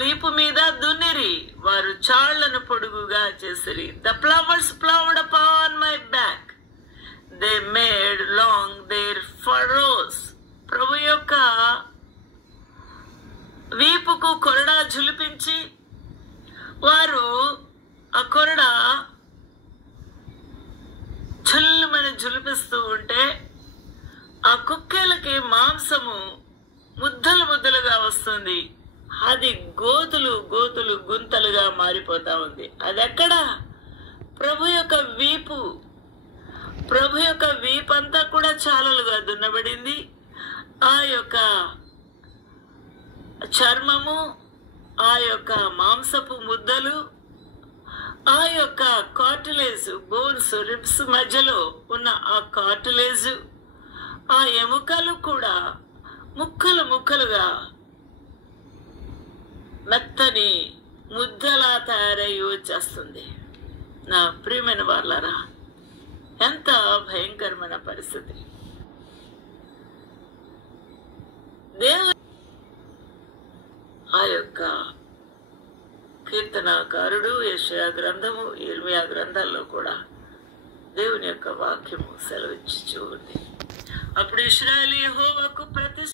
వీపు మీద దున్నిరి, వారు చాళ్లను పొడుగుగా చేసిరి. The plowers plowed upon my back, they made long their furrows. ప్రభు యొక్క వీపుకు కొరడా జులిపించి వారు ఆ కొరడా చుల్లుమని జులిపిస్తూ ఉంటే ఆ కుక్కేలకి మాంసము ముద్దలు ముద్దలుగా వస్తుంది. అది గోతులు గోతులు గుంతలుగా మారిపోతా ఉంది. అదెక్కడ? ప్రభు యొక్క వీపు. ప్రభు యొక్క వీపు అంతా కూడా చాలలుగా దున్నబడింది. ఆ యొక్క చర్మము, ఆ యొక్క మాంసపు ముద్దలు, ఆ యొక్క కార్టిలేజ్, బోన్స్, రిబ్స్ మధ్యలో ఉన్న ఆ కార్టిలేజ్, ఆ ఎముకలు కూడా ముక్కలు ముక్కలుగా మెత్తని ముద్దలా తయారయ్యి వచ్చేస్తుంది. నా ప్రియమైన వాళ్ళారా, ఎంత భయంకరమైన పరిస్థితి! దేవుడు ఆ యొక్క కీర్తనాకారుడు యెషయా గ్రంథము, ఇర్మియా గ్రంథాల్లో కూడా దేవుని యొక్క వాక్యము సెలవిచ్చుచూ ఉంది. అప్పుడు ఇశ్రాయేలు యెహోవాకు ప్రతి